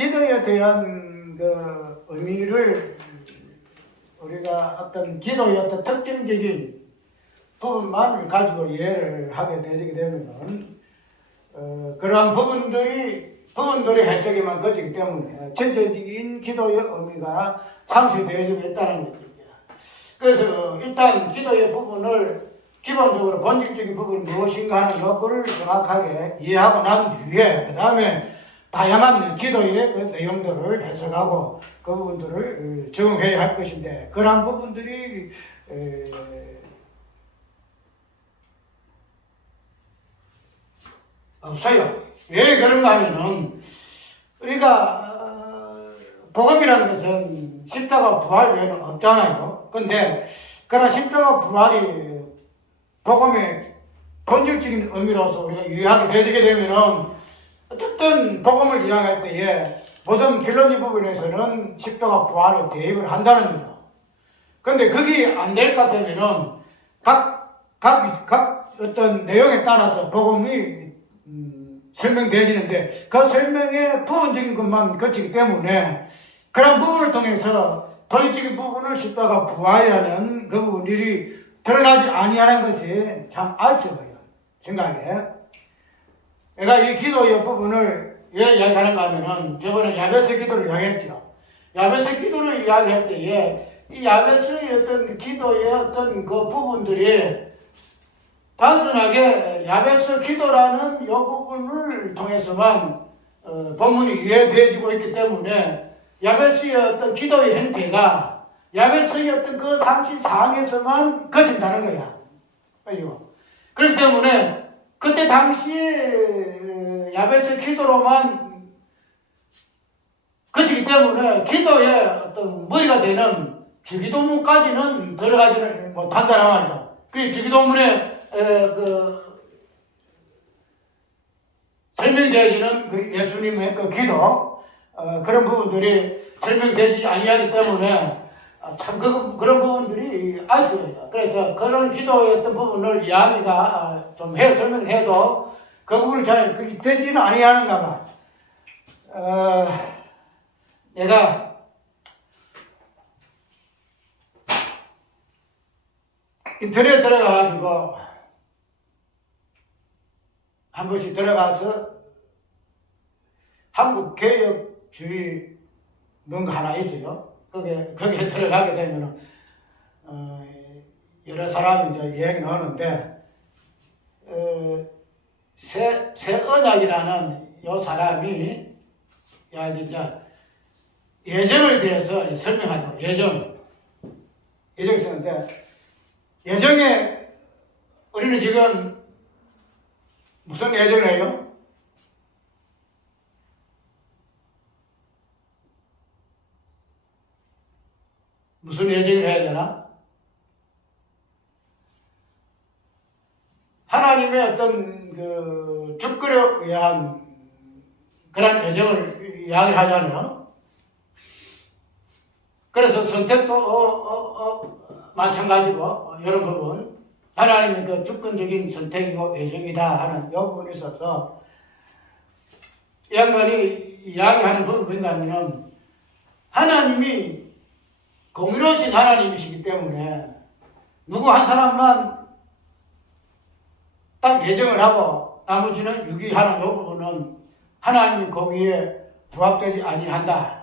기도에 대한 그 의미를 우리가 어떤 기도의 어떤 특징적인 부분만을 가지고 이해를 하게 되게 되면은 그러한 부분들이 해석에만 거치기 때문에 전체적인 기도의 의미가 상실되어지고 있다는 것입니다. 그래서 일단 기도의 부분을 기본적으로 본질적인 부분이 무엇인가 하는 것을 정확하게 이해하고 난 뒤에 그 다음에 다양한 기도의 그 내용들을 해석하고 그 부분들을 적용해야 할 것인데 그러한 부분들이 없어요. 왜 그런가 하면은 우리가 복음이라는 것은 십자가 부활 외에는 없잖아요. 근데 그러나 십자가 부활이 복음의 본질적인 의미로서 우리가 이해하게 되게 되면은 어쨌든 복음을 이야기할 때에 모든 결론의 부분에서는 십자가 부활을 대입을 한다는 거죠. 근데 그게 안 될 것 같으면은 각 어떤 내용에 따라서 복음이 설명되어지는데 그 설명의 부분적인 것만 거치기 때문에 그런 부분을 통해서 본질적인 부분을 십자가 부활이라는 그 부분이 드러나지 아니하는 것이 참 아쉬워요. 생각에. 내가 이 기도의 부분을 왜 이야기하는가 하면은 저번에 야베스 기도를 이야기했죠. 야베스 기도를 이야기할 때에 이 야베스의 어떤 기도의 어떤 그 부분들이 단순하게 야베스 기도라는 이 부분을 통해서만 본문이 이해되어지고 있기 때문에 야베스의 어떤 기도의 형태가 야베스의 어떤 그 상시 상황에서만 거친다는 거야. 그죠? 그렇기 때문에 그때 당시에 야베스 기도로만 거치기 때문에 기도의 어떤 머리가 되는 주기도문까지는 들어가지는 못한다는 말이죠. 그 주기도문에 설명되어지는 그 예수님의 그 기도 그런 부분들이 설명되지 아니하기 때문에 참 그런 부분들이 아쉬워요. 그래서 그런 기도의 어떤 부분을 이야기가 좀 설명해도 그 부분을 잘 되지는 아니하는가 봐. 내가 인터넷에 들어가가지고 한 번씩 들어가서 한국개혁주의 뭔가 하나 있어요. 거기에 들어가게 되면 여러 사람이 이제 이야기 나오는데 새 언약이라는 요 사람이 이제 예정을 대해서 설명하죠. 예정을 쓰는데 예정에 우리는 지금 무슨 예정을 해요? 무슨 예정을 해야 되나? 하나님의 어떤 그 주권에 의한 그런 예정을 이야기하잖아요. 그래서 선택도 마찬가지고 여러 부분 하나님의 그 주권적인 선택이고 예정이다 하는 이 부분에 있어서 이 양반이 이야기하는 부분이 뭐냐면 하나님이 공의로우신 하나님이시기 때문에 누구 한 사람만 딱 예정을 하고 나머지는 유기하는 이 부분은 하나님의 공의에 부합되지 아니한다.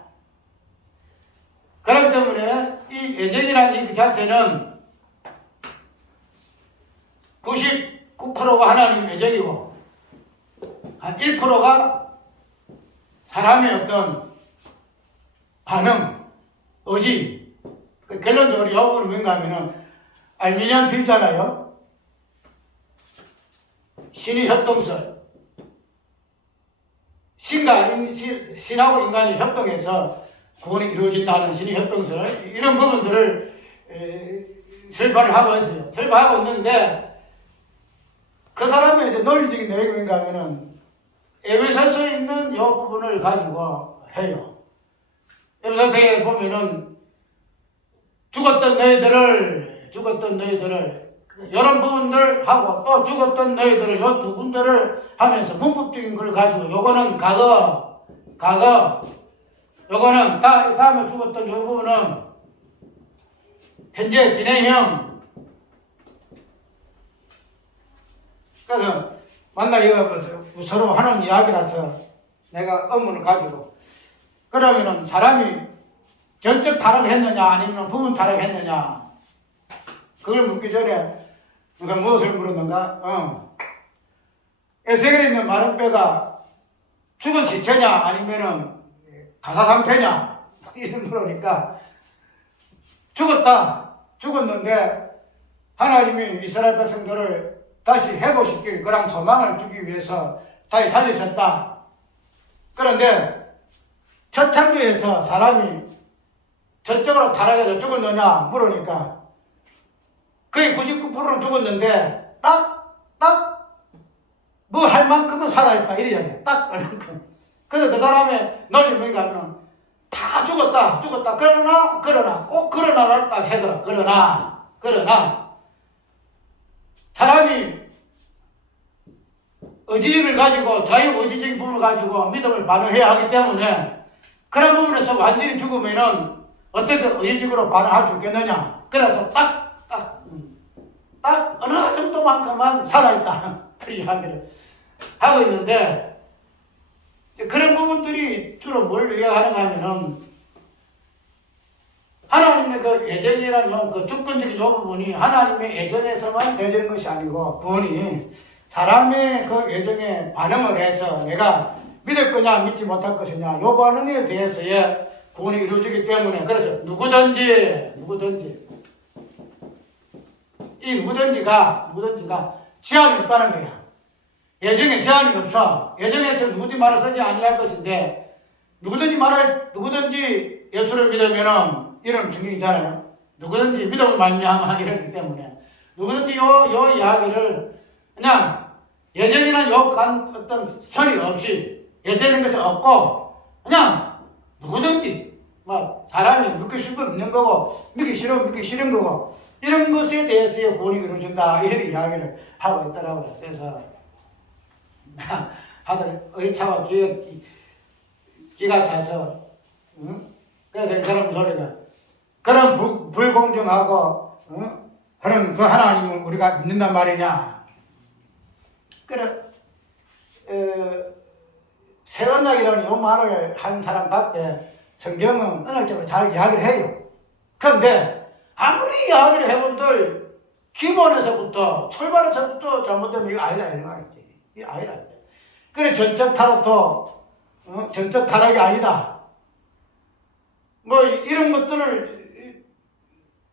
그렇기 때문에 이 예정이라는 이 자체는 99%가 하나님 예정이고 한 1%가 사람의 어떤 반응, 의지. 결론적으로 이 부분은 뭔가 하면은 알미니안 뷰잖아요. 신의 협동설. 신하고 인간이 협동해서 구원이 이루어진다는 신의 협동설. 이런 부분들을 설파를 하고 있어요. 설파하고 있는데 그 사람의 이제 논리적인 내용이 뭔가 하면은 에베소서에 있는 이 부분을 가지고 해요. 에베소서에 보면은 죽었던 너희들을 이런 부분들 하고 또 죽었던 너희들을 요 두 군데를 하면서 문법적인 걸 가지고 요거는 과거 요거는 다음에 죽었던 요 부분은 현재 진행형. 그래서 만나 이거 서로 하는 이야기라서 내가 의문을 가지고, 그러면은 사람이 전적 타락을 했느냐 아니면 부분 타락을 했느냐, 그걸 묻기 전에 누가 무엇을 물었는가? 에세겔에 있는 마른 뼈가 죽은 시체냐 아니면은 가사 상태냐 이런 물으니까 죽었는데 하나님이 이스라엘 백성들을 다시 회복시킬 그런 소망을 주기 위해서 다시 살리셨다. 그런데 첫 창조에서 사람이 전적으로 타락해서 죽었느냐 물으니까 거의 99%는 죽었는데 뭐 할 만큼은 살아있다 이래 이야기야. 딱 얼만큼. 그래서 그 사람의 논리 뭔가 하면 다 죽었다. 그러나 꼭 그러나를 딱 해더라. 그러나 사람이 의지를 가지고 자유의지적인 부분을 가지고 믿음을 반응해야 하기 때문에 그런 부분에서 완전히 죽으면은 어떻게 의지적으로 반응할 수 있겠느냐. 그래서 딱 어느 정도만큼만 살아있다. 그 이야기를 하고 있는데, 그런 부분들이 주로 뭘 이야기하는가 하면은 하나님의 그 예정이라는 그 주권적인 요 부분이 하나님의 예정에서만 되는 것이 아니고, 그분이 사람의 그 예정에 반응을 해서 내가 믿을 거냐 믿지 못할 것이냐 요 반응에 대해서의 구원이 이루어지기 때문에, 그래서 누구든지 이 누구든지가 제한이 없다는 거야. 예정에 제한이 없어. 예정에서 누구든지 말을 쓰지 아니할 것인데, 누구든지 예수를 믿으면은 이런 성경이잖아요. 누구든지 믿음을 말미암아 이러기 때문에 누구든지 요 이야기를 그냥 예정이나 어떤 선이 없이, 예정인 것이 없고 그냥 누구든지 사람이 믿기 싶으면 믿는 거고 믿기 싫으면 믿기 싫은 거고, 이런 것에 대해서의 구원이 이루어진다 이런 이야기를 하고 있더라고요. 그래서 하도 의차와 기가 차서, 그래서 이 사람 소리가 그런 불공정하고 그런 그 하나님을 우리가 믿는단 말이냐. 그래 세언약이라는 이 말을 한 사람답게 성경은 언어적으로 잘 이야기를 해요. 그런데 아무리 이야기를 해본들 기본에서부터 출발에서부터 잘못되면 이거 아니다 이런 말이지. 이거 아니다. 그래 전적 타락도 전적 타락이 아니다. 뭐 이런 것들을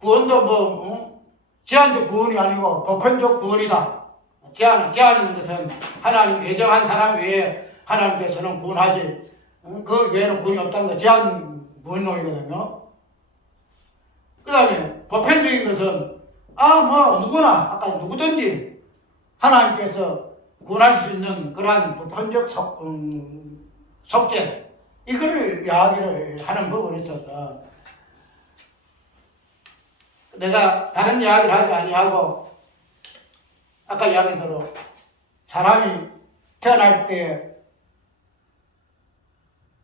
구원도 제한적 구원이 아니고 보편적 구원이다. 제한하는 것은 하나님 예정한 사람 외에 하나님께서는 구원하지, 그 외에는 구원이 없다는 거 제한 구원론이거든요. 그 다음에 보편적인 것은 누구나 아까 누구든지 하나님께서 구원할 수 있는 그러한 보편적 속죄, 이거를 이야기를 하는 부분이 있어서 내가 다른 이야기를 하지 아니하고, 아까 이야기대로 사람이 태어날 때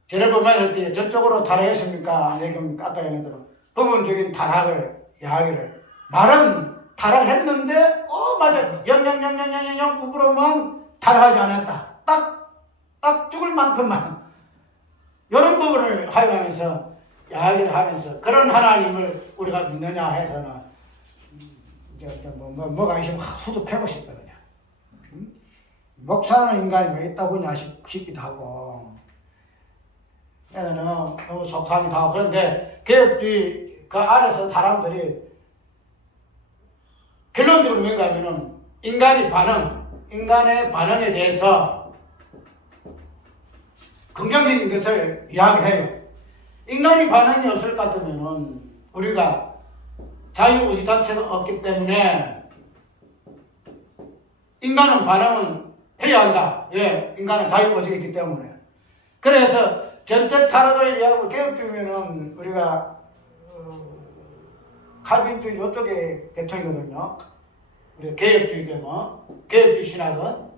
죄를 범할 때 전적으로 타락했습니까? 아까 이야기대로 부분적인 타락을 이야기를, 말은 타락했는데 맞아 0.00009%만 타락하지 않았다. 딱 죽을 만큼만, 이런 부분을 활용하면서 이야기를 하면서 그런 하나님을 우리가 믿느냐 해서는 뭐가 있으면 후드 패고 싶다 그냥. 목사는 인간이 왜 있다고 그냐 싶기도 하고, 그래서 너무 속상하기도 하고. 그런데 개혁주의 그 안에서 사람들이 결론적으로 뭔가 하면은 인간의 반응에 대해서 긍정적인 것을 이야기해요. 인간의 반응이 없을 것 같으면은 우리가 자유의지 자체가 없기 때문에 인간은 반응은 해야 한다. 예, 인간은 자유의지가 있기 때문에. 그래서 전적 타락을 이야기하고 개혁주의면은 우리가 칼빈주의 이쪽에 계통이거든요. 우리가 개혁주의 신학은.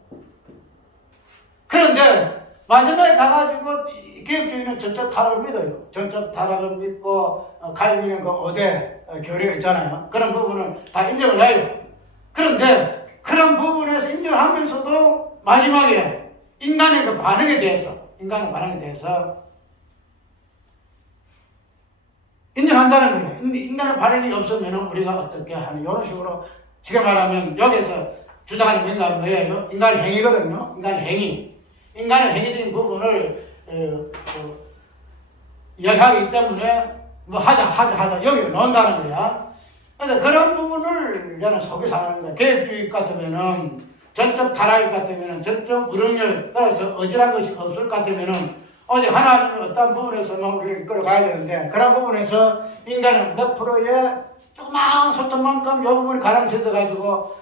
그런데 마지막에 가가지고 개혁주의는 전적 타락을 믿어요. 전적 타락을 믿고 칼빈의 그 5대 교리가 있잖아요. 그런 부분을 다 인정을 해요. 그런데 그런 부분에서 인정하면서도 마지막에 인간의 그 반응에 대해서 인정한다는 거예요. 인간의 반응이 없으면 우리가 어떻게 하는 이런 식으로 쉽게 말하면 여기서 주장하는 인간은 뭐예요? 인간의 행위거든요. 인간의 행위적인 부분을 이야기하기 때문에 뭐 하자 여기 넣는다는 거야. 그래서 그런 부분을 나는 속에서 하는 거야. 개혁주의 같으면은 전적 타락 같으면은 전적 불응률 따라서 어지러운 것이 없을 것 같으면은 어제 하나님의 어떤 부분에서만 우리를 끌어가야 되는데 그런 부분에서 인간은 몇 프로의 조그마한 소통만큼 이 부분이 가랑세져 가지고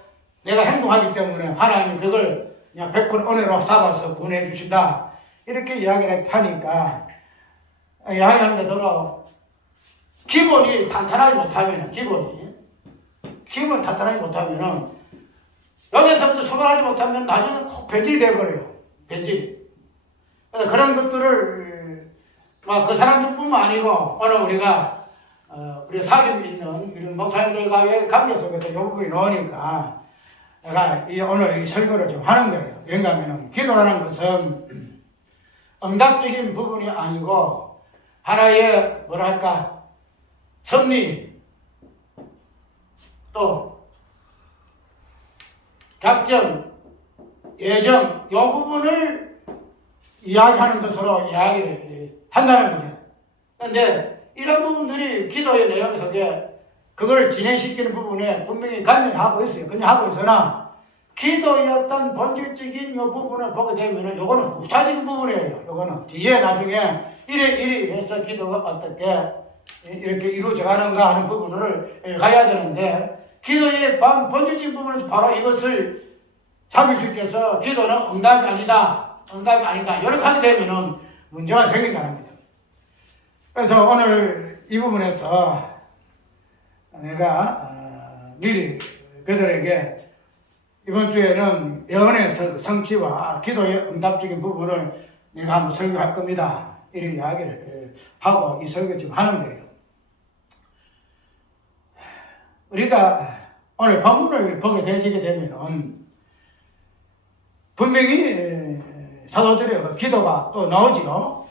내가 행동하기 때문에 하나님이 그걸 그냥 100% 은혜로 잡아서 보내 주신다. 이렇게 이야기를 하니까 이야기하는데도 기본이 탄탄하지 못하면 기본이 탄탄하지 못하면은 여기서부터 출발하지 못하면 나중에 꼭 변질이 되어버려요. 그래서 그런 것들을 그 사람들뿐만 아니고 오늘 우리가 사귐 있는 이런 목사님들과의 관계 속에서 이 부분이 나오니까 내가 오늘 이 설교를 좀 하는 거예요. 왜냐하면 기도라는 것은 응답적인 부분이 아니고 하나의 뭐랄까 섭리 또 작전 예정 이 부분을 이야기하는 것으로 이야기를 한다는 거죠. 그런데 이런 부분들이 기도의 내용 속에 그걸 진행시키는 부분에 분명히 관련하고 있어요. 그냥 하고 있으나 기도의 어떤 본질적인 이 부분을 보게 되면은 요거는 후차적인 부분이에요. 요거는 뒤에 나중에 이래 해서 기도가 어떻게 이렇게 이루어져 가는가 하는 부분을 가야 되는데 기도의 본질적인 부분은 바로 이것을 잡을 수 있어서 기도는 응답이 아니다. 이렇게 하게 되면은 문제가 생긴다는 거죠. 그래서 오늘 이 부분에서 내가 미리 그들에게 이번 주에는 예언의 성취와 기도의 응답적인 부분을 내가 한번 설교할 겁니다. 이런 이야기를 하고 이 설교 지금 하는 거예요. 우리가 오늘 본문을 보게 되시게 되면은 분명히 사도들의 기도가 또 나오지요.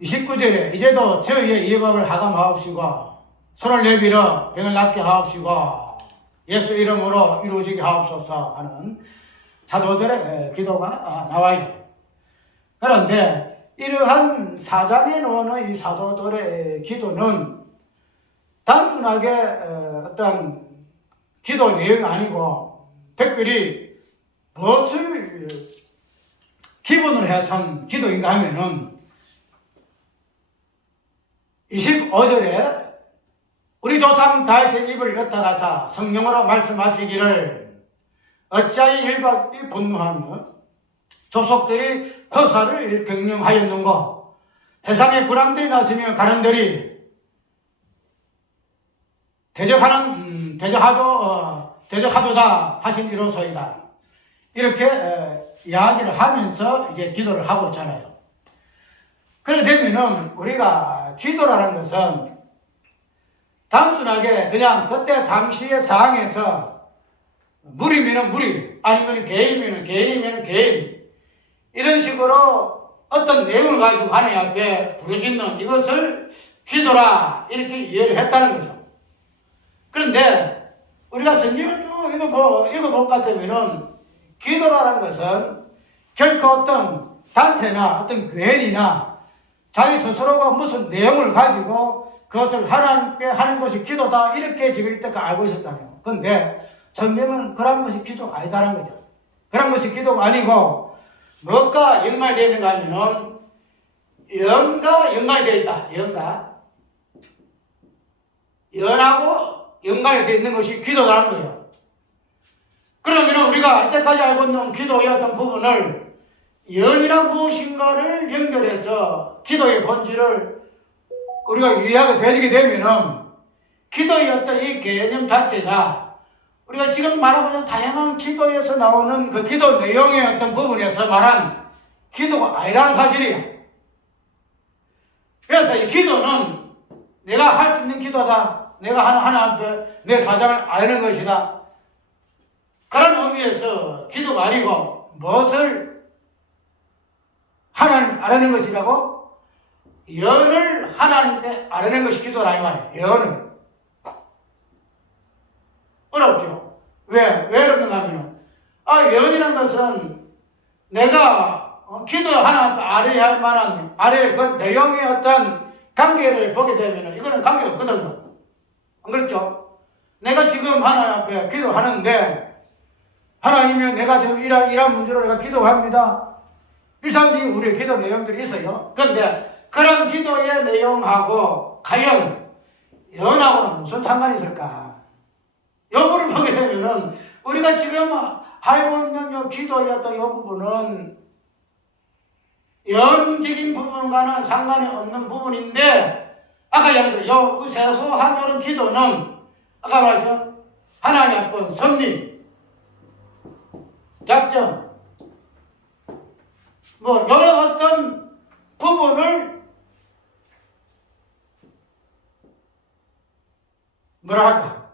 29절에 이제도 저희의 예법을 하감하옵시고 손을 내밀어 병을 낫게 하옵시고 예수 이름으로 이루어지게 하옵소서 하는 사도들의 기도가 나와요. 그런데 이러한 사장에 나오는 이 사도들의 기도는 단순하게 어떤 기도 내용이 아니고 특별히 무엇을 기본으로 해서 기도인가 하면은 25절에 우리 조상 다윗의 입을 엿다가사 성령으로 말씀하시기를 어찌하여 일박이 분노하며 조속들이 허사를 경영하였는고 세상에 불황들이 났으며 가난들이 대적하도다 하신 이로소이다. 이렇게 이야기를 하면서 이제 기도를 하고 있잖아요. 그렇게 되면은 우리가 기도라는 것은 단순하게 그냥 그때 당시의 상황에서 무리면은 무리, 아니면 개인이면 개인, 이런 식으로 어떤 내용을 가지고 하나님 앞에 부르짖는 이것을 기도라 이렇게 이해를 했다는 거죠. 그런데 우리가 성경을 쭉 읽어볼 것 같으면은 기도라는 것은 결코 어떤 단체나 어떤 교회나 자기 스스로가 무슨 내용을 가지고 그것을 하나님께 하는 것이 기도다 이렇게 지금 이때까지 알고 있었잖아요. 그런데 성경은 그런 것이 기도가 아니다는 거죠. 그런 것이 기도가 아니고 무엇과 연관이 되어 있는가 하면은 영과 연관이 되어 있다. 영하고 연관이 되어 있는 것이 기도라는 거예요. 그러면 우리가 이때까지 알고 있는 기도의 어떤 부분을 영이란 무엇인가를 연결해서 기도의 본질을 우리가 이해하게 되게 되면은 기도의 어떤 이 개념 자체가 우리가 지금 말하고 있는 다양한 기도에서 나오는 그 기도 내용의 어떤 부분에서 말한 기도가 아니라는 사실이야. 그래서 이 기도는 내가 할 수 있는 기도다. 내가 하나 앞에 내 사정을 아는 것이다. 그런 의미에서 기도가 아니고 무엇을 하나님 아는 것이라고? 연을 하나님께 아는 것이 기도라 이 말이에요. 연을. 어렵죠? 왜 어렵는가 하면 연이라는 것은 내가 기도 하나 앞에 알아야 할 만한 알아야 그 내용의 어떤 관계를 보게 되면 이거는 관계가 없거든요. 안 그렇죠? 내가 지금 하나님 앞에 기도하는데 하나님이 내가 지금 이런 문제로 내가 기도합니다. 일상적인 우리의 기도 내용들이 있어요. 그런데 그런 기도의 내용하고 과연 연하고는 무슨 상관이 있을까? 여부를 보게 되면은 우리가 지금 알고 있는 요 기도의 어떤 요 부분은 영적인 부분과는 상관이 없는 부분인데 아까 얘기했던 요 세소한 이런 기도는 아까 말했죠? 하나님 앞에 섭리, 작정, 뭐 여러 어떤 부분을 뭐라 할까?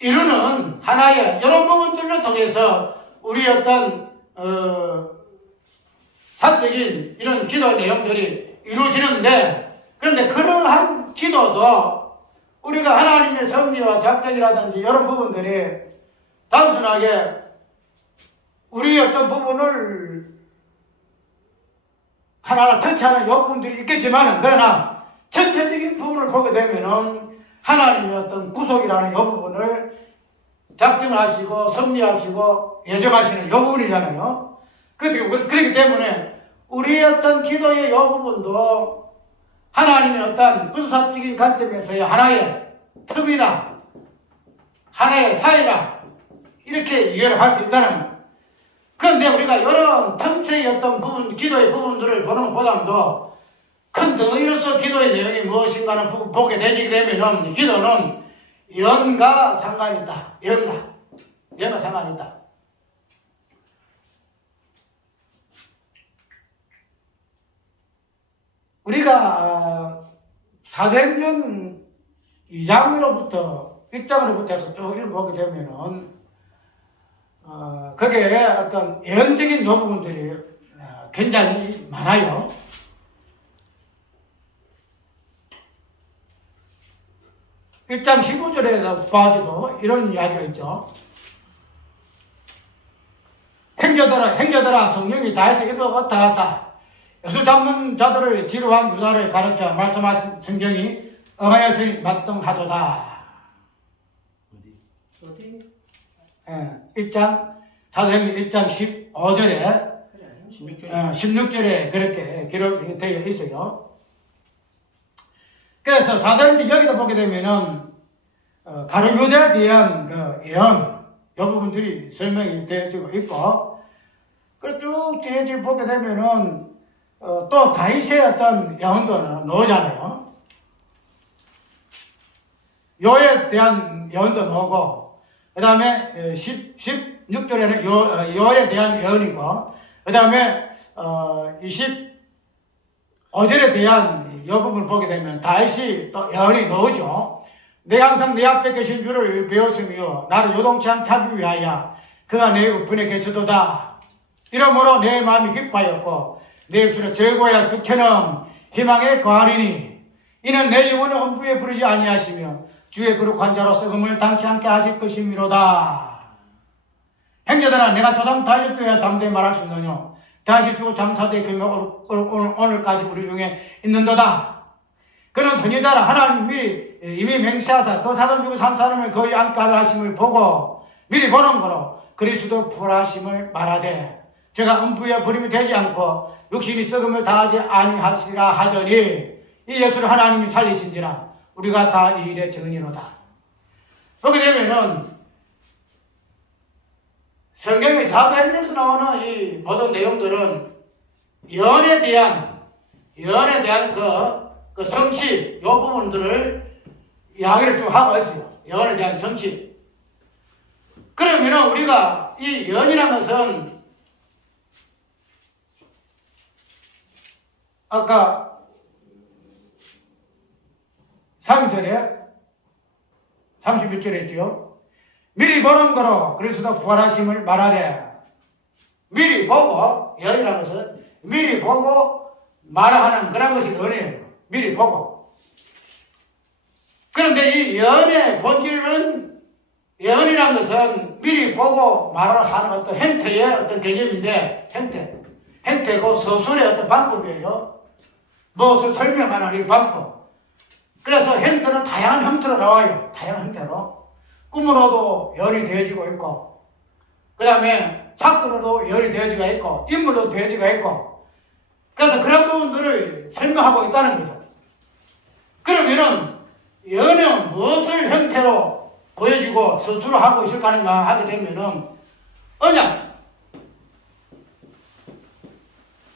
이루는 하나의 이런 부분들을 통해서 우리 어떤 사적인 이런 기도 내용들이 이루어지는데, 그런데 그러한 기도도 우리가 하나님의 섭리와 작정이라든지 이런 부분들이 단순하게 우리 어떤 부분을 하나하나 터치하는 요 부분들이 있겠지만, 그러나 전체적인 부분을 보게 되면은 하나님의 어떤 구속이라는 이 부분을 작정을 하시고 섭리하시고 예정하시는 이 부분이잖아요. 그렇기 때문에 우리의 어떤 기도의 이 부분도 하나님의 어떤 군사적인 관점에서의 하나의 틈이다, 하나의 사이다, 이렇게 이해를 할 수 있다는 거예요. 그런데 우리가 여러 틈새의 어떤 부분, 기도의 부분들을 보는 것보다도 큰 덩어리로서 기도의 내용이 무엇인가를 보게 되게 되면은 기도는 연과 상관이 있다. 연과 상관이 있다. 우리가 사도행전 2장으로부터 1장으로부터 해서 쭉 읽어보게 되면은 거기에 어떤 예언적인 요 부분들이 굉장히 많아요. 1장 15절에 봐도 이런 이야기가 있죠. 행자들아 성령이 다해서 이루어 다하사 예수 잡는 자들을 지루한 유다를 가르쳐 말씀하신 성경이 응하였으니 마땅하도다. 어디? 1장 사도행전 1장 15절에 16절에 그렇게 기록이 되어 있어요. 그래서 사도행전 여기도 보게 되면은 가룟 유다에 대한 그 예언 이 부분들이 설명이 되어지고 있고, 그리고 쭉 뒤에 보게 되면은 또 다윗의 어떤 예언도 나오잖아요. 요에 대한 예언도 나오고, 그 다음에 16절에는 요에 대한 예언이고, 그 다음에 25절에 대한 이 부분을 보게 되면 다윗이 또 예언이 나오죠. 내가 항상 내 앞에 계신 줄을 배웠으며 나를 요동치 않게 하기 위하여 그가 내 우편에 계시도다. 이러므로 내 마음이 기뻐하였고 내 입술은 즐거워야 숙처럼 희망에 거하리니 이는 내 영혼을 엄부에 부르지 아니하시며 주의 거룩한 자로 썩음을 당치 않게 하실 것이미로다. 행자들아 내가 조상 다윗에 대하여 담대히 말할 수 있느뇨. 다시 주 장사대 금이 오늘까지 우리 중에 있는도다. 그는 선지자라 하나님이 이미 맹세하사 그 사람 중에 3사람을 거의 안게 하라 하심을 보고 미리 보는 거로 그리스도 부활하심을 말하되 제가 음부에 버림이 되지 않고 육신이 썩음을 다하지 아니하시라 하더니 이 예수를 하나님이 살리신지라 우리가 다 이 일의 증인이로다. 보게 되면은 성경의 사도행전에서 나오는 이 모든 내용들은 예언에 대한 그 성취 요 부분들을 이야기를 쭉 하고 있어요. 예언에 대한 성취. 그러면은 우리가 이 예언이라는 것은 아까 3절에 31절에 있죠. 미리 보는 거로 그리스도 부활하심을 말하되, 미리 보고, 예언이라는 것은 미리 보고 말하는 그런 것이 예언이에요. 미리 보고. 그런데 이 예언의 본질은, 예언이라는 것은 미리 보고 말을 하는 어떤 행태의 어떤 개념인데, 행태고 서술의 어떤 방법이에요. 무엇을 설명하는 이 방법. 그래서 행태는 다양한 형태로 나와요. 다양한 형태로. 꿈으로도 예언이 되어지고 있고, 그 다음에 사건으로도 예언이 되어지고 있고, 인물로 되어지고 있고, 그래서 그런 부분들을 설명하고 있다는 거죠. 그러면은 예언은 무엇을 형태로 보여지고 서술을 하고 있을까 하게 되면은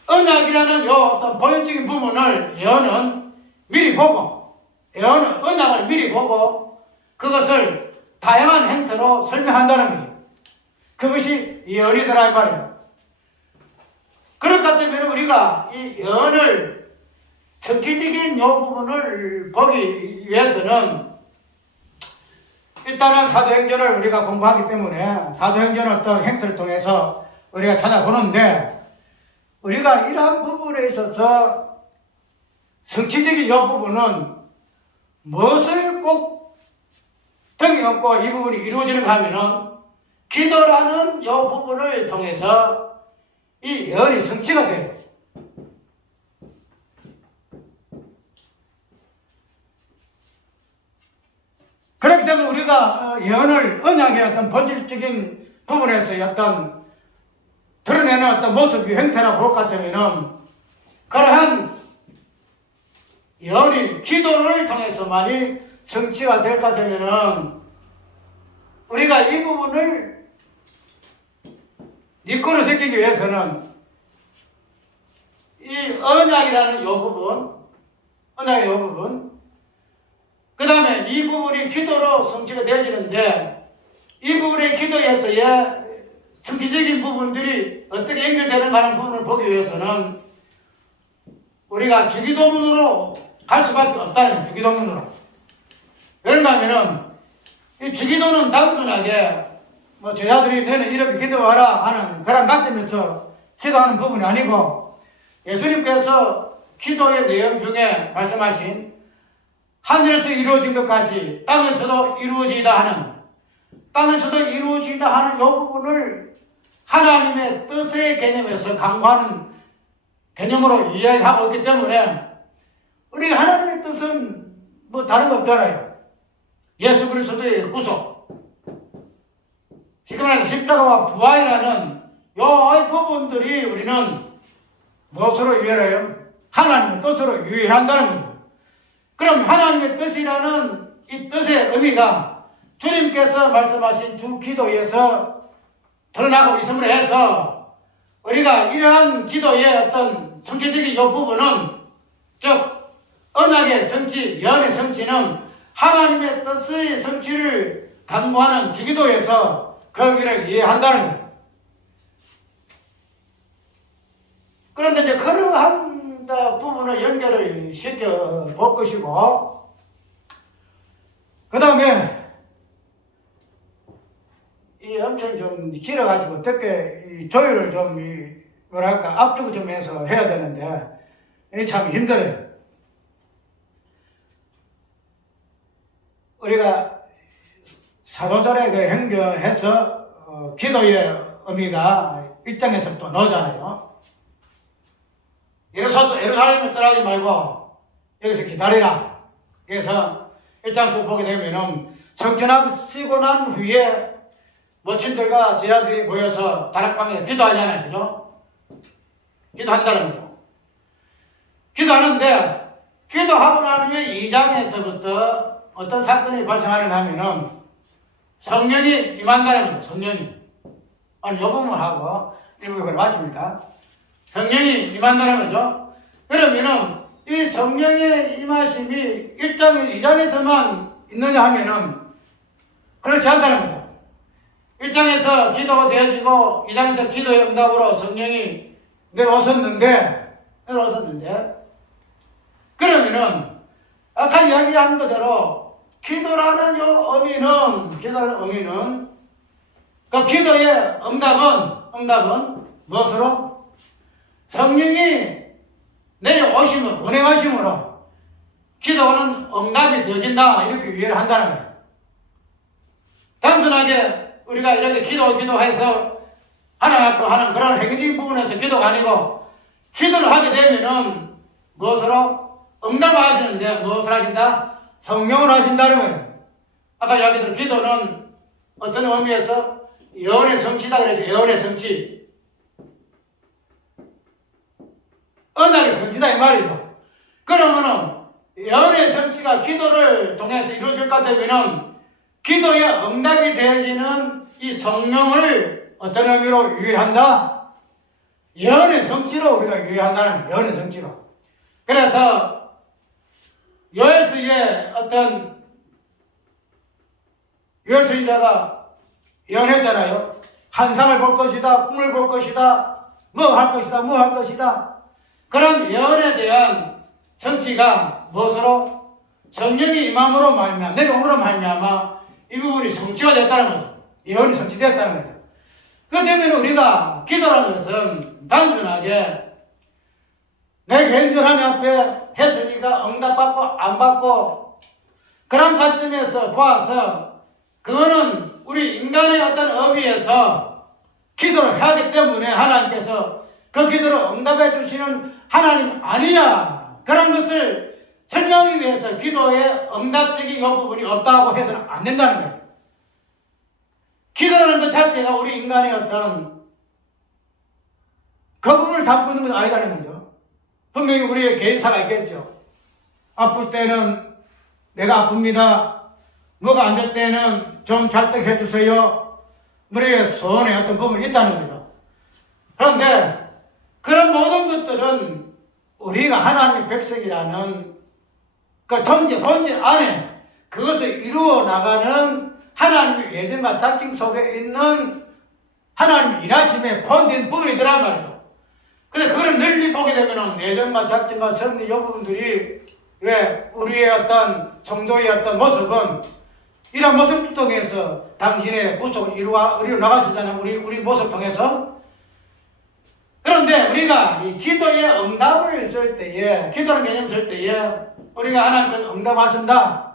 언약이라는 요 어떤 본질적인 부분을 예언은 미리 보고, 예언은 언약을 미리 보고 그것을 다양한 형태로 설명한다는 거죠. 그것이 예언이더라 이 말이에요. 그렇기 때문에 우리가 이 예언을 성취적인 요 부분을 보기 위해서는 일단은 사도행전을 우리가 공부하기 때문에 사도행전의 어떤 행태를 통해서 우리가 찾아보는데, 우리가 이러한 부분에 있어서 성취적인 이 부분은 무엇을 꼭 등에 업고 이 부분이 이루어지는가 하면은 기도라는 이 부분을 통해서 이 예언이 성취가 돼요. 그렇기 때문에 우리가 예언을 언약의 어떤 본질적인 부분에서 어떤 드러내는 어떤 모습이 형태라고 볼 것 같으면은, 그러한 예언이 기도를 통해서만이 성취가 될 것 같으면은, 우리가 이 부분을 니코를 새기기 위해서는 이 언약이라는 요 부분, 언약의 요 부분, 그 다음에 이 부분이 기도로 성취가 되어지는데, 이 부분의 기도에서의 성기적인 부분들이 어떻게 연결되는가 하는 부분을 보기 위해서는 우리가 주기도문으로 갈 수밖에 없다는 거예요. 주기도문으로. 왜냐하면 이 주기도는 단순하게 뭐 제자들이 너는 이렇게 기도하라 하는 그런 관점에서 기도하는 부분이 아니고, 예수님께서 기도의 내용 중에 말씀하신 하늘에서 이루어진 것까지 땅에서도 이루어지다 하는, 땅에서도 이루어지다 하는 이 부분을 하나님의 뜻의 개념에서 강구하는 개념으로 이해하고 있기 때문에, 우리 하나님의 뜻은 뭐 다른 거 없잖아요. 예수 그리스도의 구속, 지금 말해서 십자가와 부활이라는 이 부분들이 우리는 무엇으로 이해해요? 하나님의 뜻으로 이해한다는 거죠. 그럼 하나님의 뜻이라는 이 뜻의 의미가 주님께서 말씀하신 주 기도에서 드러나고 있음으로 해서, 우리가 이러한 기도의 어떤 성격적인 이 부분은, 즉 언약의 성취, 예언의 성취는 하나님의 뜻의 성취를 강구하는 주기도에서 그 의미를 이해한다는 거예요. 그런데 이제 그러한 부분을 연결을 시켜 볼 것이고, 그 다음에 이 엄청 좀 길어가지고 어떻게 이 조율을 좀 뭐랄까 압축을 좀 해서 해야 되는데 이게 참 힘들어요. 우리가 사도들의 그 행전해서 기도의 의미가 1장에서 또 나오잖아요. 예루살렘을 떠나지 말고 여기서 기다리라. 그래서 1장 보게 되면은 성전하시고 난 후에 모친들과 제자들이 모여서 다락방에서 기도하잖아요. 그죠? 기도한다는 거죠. 기도하는데, 기도하고 난 후에 2장에서부터 어떤 사건이 발생하는가 하면은 성령이 임한다는 거죠. 성령이. 오늘 요 부분 하고 이 부분을 마칩니다. 성령이 임한다는 거죠. 그러면은 이 성령의 임하심이 1장, 2장에서만 있느냐 하면은 그렇지 않다는 거죠. 1장에서 기도가 되어지고 2장에서 기도의 응답으로 성령이 내려오셨는데 그러면은 아까 이야기한 그대로 기도라는 의미는 그 기도의 응답은 무엇으로? 성령이 내려오심을 운행하심으로 기도는 응답이 되어진다 이렇게 이해를 한다는 거예요. 단순하게 우리가 이렇게 기도해서 하나님 앞에 하는 그런 행위적인 부분에서 기도가 아니고 기도를 하게 되면은 무엇으로? 응답을 하시는데 무엇을 하신다? 성령을 하신다는 거예요. 아까 이야기대로 기도는 어떤 의미에서 예언의 성취다 그랬죠. 예언의 성취. 언약의 성취다 이 말이죠. 그러면은 예언의 성취가 기도를 통해서 이루어질 것 같으면은 기도의 응답이 되어지는 이 성령을 어떤 의미로 유의한다? 예언의 성취로 우리가 유의한다는 거예요. 예언의 성취로. 그래서 요엘서에 어떤 요엘서인자가 예언했잖아요. 환상을 볼 것이다, 꿈을 볼 것이다, 뭐 할 것이다. 그런 예언에 대한 성취가 무엇으로? 성령이 임함으로 말미암아, 내려옴으로 말미암아 이 부분이 성취가 됐다는 거죠. 예언이 성취됐다는 거죠. 그 때문에 우리가 기도라는 것은 단순하게 내 개인적으로 하나님 앞에 했으니까 응답받고 안 받고 그런 관점에서 보아서 그거는 우리 인간의 어떤 의미에서 기도를 해야 하기 때문에 하나님께서 그 기도를 응답해 주시는 하나님 아니냐 그런 것을 설명하기 위해서 기도에 응답적인 이 부분이 없다고 해서는 안 된다는 거예요. 기도라는 것 자체가 우리 인간의 어떤 그 부분을 담고 있는 건 아니라는 거죠. 분명히 우리의 개인사가 있겠죠. 아플 때는 내가 아픕니다. 뭐가 안 될 때는 좀 잘 되게 해주세요. 우리의 소원의 어떤 부분이 있다는 거죠. 그런데 그런 모든 것들은 우리가 하나님의 백성이라는 그 본질 안에 그것을 이루어 나가는 하나님의 예정과 작정 속에 있는 하나님의 일하심의 본된 부분이더란 말이에요. 근데 그걸 널리 보게 되면은 예정과 작정과 섭리 이 부분들이 왜 우리의 어떤 성도의 어떤 모습은 이런 모습을 통해서 당신의 구속을 이루어 나가시잖아요. 우리 모습 통해서. 그런데 우리가 이 기도의 응답을 쓸 때에, 기도라는 개념을 쓸 때에 우리가 하나님께서 응답하신다.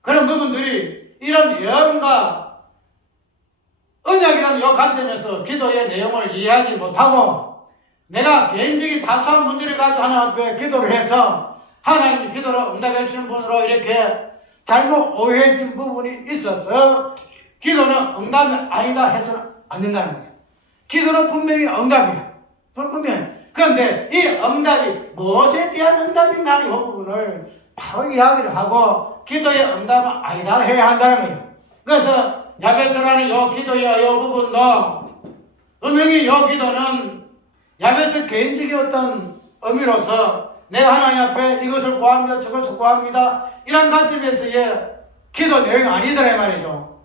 그런 부분들이 이런 예언과 언약이라는 이 관점에서 기도의 내용을 이해하지 못하고 내가 개인적인 사소한 문제를 가지고 하나님 앞에 기도를 해서 하나님이 기도를 응답해 주시는 분으로 이렇게 잘못 오해진 부분이 있어서 기도는 응답이 아니다 해서는 안 된다는 거예요. 기도는 분명히 응답이야. 그런데 이 응답이 무엇에 대한 응답인가 하는 이 부분을 바로 이야기를 하고 기도의 응답은 아니다 해야 한다는 거예요. 그래서 야베스라는 이 기도의 이 부분도 분명히 이 기도는 야베스 개인적인 어떤 의미로서 내가 하나님 앞에 이것을 구합니다, 저것을 구합니다 이런 관점에서의 기도 내용이 아니더라 말이죠.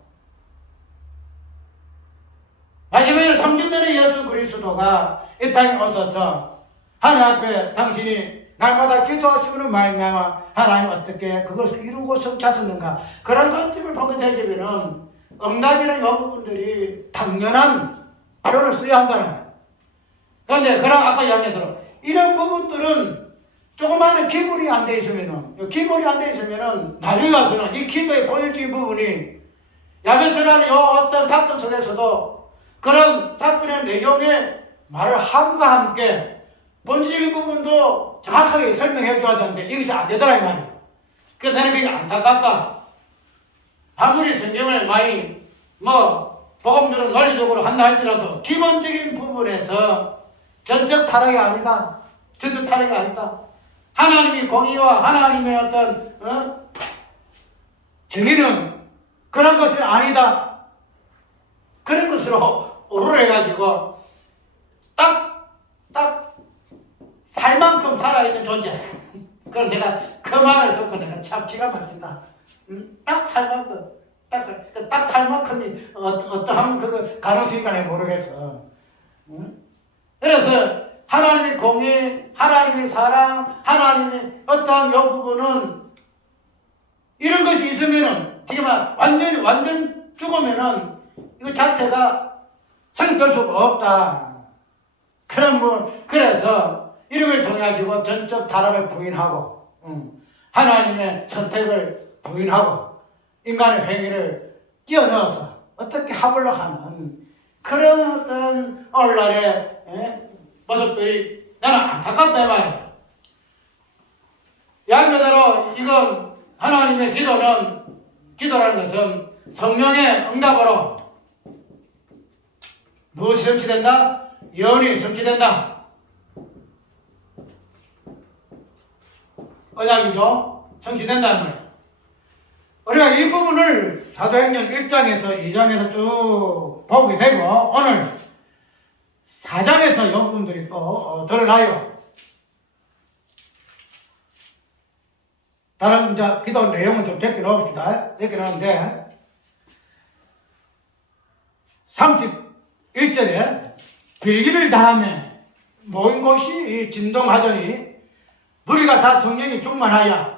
마지막에 성전되는 예수 그리스도가 이 땅에 오셔서 하나님 앞에 당신이 날마다 기도하시는 말미암아 하나님 어떻게 그것을 이루고 성취하셨는가 그런 관점을 보게 되시면은 응답이라는 이 부분들이 당연한 표현을 써야 한다는 거예요. 그런데 그런 아까 이야기한 대로 이런 부분들은 조그마한 기본이 안 돼 있으면은 나중에 가서는 이 기도의 본질적인 부분이 야베스라는 이 어떤 사건 속에서도 그런 사건의 내용의 말을 함과 함께 본질적인 부분도 정확하게 설명해 줘야 되는데 이것이 안 되더라 이 말이에요. 그래서 나는 그게 안타깝다. 아무리 성경을 많이 복음적으로 논리적으로 한다 할지라도 기본적인 부분에서 전적 타락이 아니다. 전적 타락이 아니다. 하나님의 공의와 하나님의 어떤 정의는 그런 것은 아니다. 그런 것으로 오를 해가지고 딱 살만큼 살아있는 존재. 그럼 내가 그 말을 듣고 내가 참 기가 막힌다. 딱 살만큼. 딱 살 만큼이 어떠한 그 가능성이 간에 모르겠어. 응? 그래서 하나님의 공의, 하나님의 사랑, 하나님의 어떠한 요 부분은 이런 것이 있으면은 지금 완전 죽으면은 이거 자체가 성립될 수가 없다. 그래서 이런 걸 통해 가지고 전적 타락을 부인하고, 하나님의 선택을 부인하고 인간의 행위를 끼워넣어서 어떻게 하려고 하는 그런 어떤 오늘날의 모습들이 나는 안타깝다 이 말이야. 양면으로 이건 하나님의 기도라는 것은 성령의 응답으로 무엇이 성취된다? 예언이 성취된다. 언약이죠. 성취된다는 거예요. 우리가 이 부분을 사도행전 1장에서 2장에서 쭉 보게 되고 오늘 4장에서 이 부분들이 또 드러나요. 다른 이제 기도 내용은 좀 제껴 놓읍시다. 제껴 놓는데 31절에 빌기를 다하며 모인 곳이 진동하더니 무리가 다 성령이 충만하여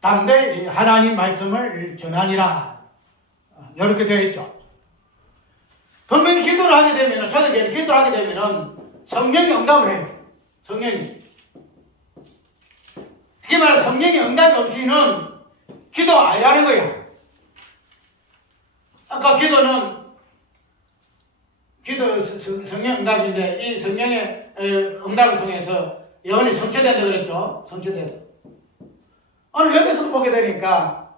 담대히 하나님 말씀을 전하니라. 이렇게 되어 있죠. 분명히 기도를 하게 되면, 저녁에 기도를 하게 되면 성령이 응답을 해요. 성령이. 그게 말해 성령이 응답이 없이는 기도 아니라는 거야. 아까 성령 응답인데 이 성령의 응답을 통해서 예언이 성취된다 그랬죠. 성취돼서. 오늘 여기서도 보게 되니까